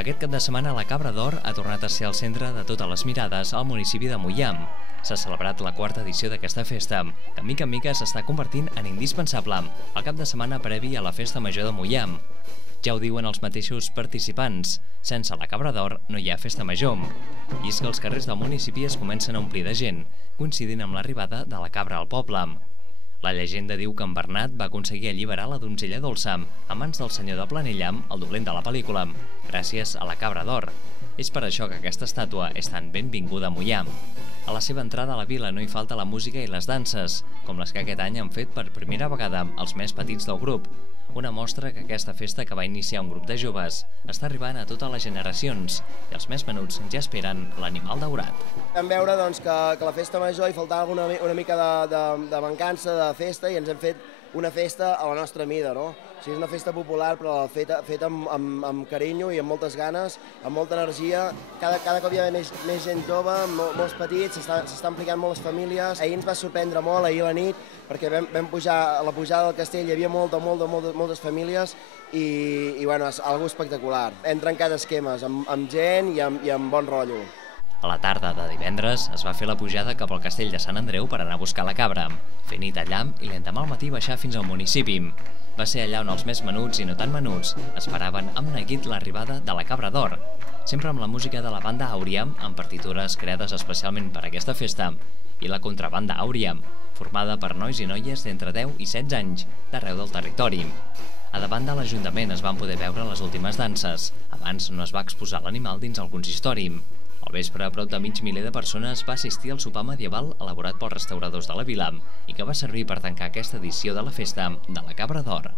Aquest cap de setmana la Cabra d'Or ha tornat a ser el centre de totes les mirades al municipi de Moià. S'ha celebrat la quarta edició d'aquesta festa, que mica en mica s'està convertint en indispensable el cap de setmana previ a la Festa Major de Moià. Ja ho diuen els mateixos participants, sense la Cabra d'Or no hi ha Festa Major. I és que els carrers del municipi es comencen a omplir de gent, coincidint amb l'arribada de la cabra al poble. La llegenda diu que en Bernat va aconseguir alliberar la donzella dolça a mans del senyor de Planella, el dolent de la pel·lícula, gràcies a la Cabra d'Or. És per això que aquesta estàtua és tan benvinguda a Moià. A la seva entrada a la vila no hi falta la música i les danses, com les que aquest any han fet per primera vegada els més petits del grup. Una mostra que aquesta festa, que va iniciar un grup de joves, està arribant a totes les generacions i els més menuts ja esperen l'animal daurat. Vam veure que la festa major hi faltava una mica de mancança de festa i ens hem fet una festa a la nostra mida, no? O sigui, és una festa popular però feta amb carinyo i amb moltes ganes, amb molta energia. Cada cop hi ha més gent jove, molts petits, s'estan implicant moltes famílies. Ahir ens va sorprendre molt, ahir a la nit, perquè vam pujar a la pujada del castell, hi havia moltes famílies i bueno, és algo espectacular. Hem trencat esquemes amb gent i amb bon rotllo. A la tarda de divendres es va fer la pujada cap al castell de Sant Andreu per anar a buscar la cabra, fer nit allà i l'endemà al matí baixar fins al municipi. Va ser allà on els més menuts i no tan menuts esperaven amb neguit l'arribada de la Cabra d'Or, sempre amb la música de la banda Àuria, amb partitures creades especialment per a aquesta festa, i la contrabanda Àuria, formada per nois i noies d'entre 10 i 16 anys d'arreu del territori. A davant de l'Ajuntament es van poder veure les últimes danses. Abans no es va exposar l'animal dins el consistori. Al vespre, prop de mig miler de persones va assistir al sopar medieval elaborat pels restauradors de la vila i que va servir per tancar aquesta edició de la festa de la Cabra d'Or.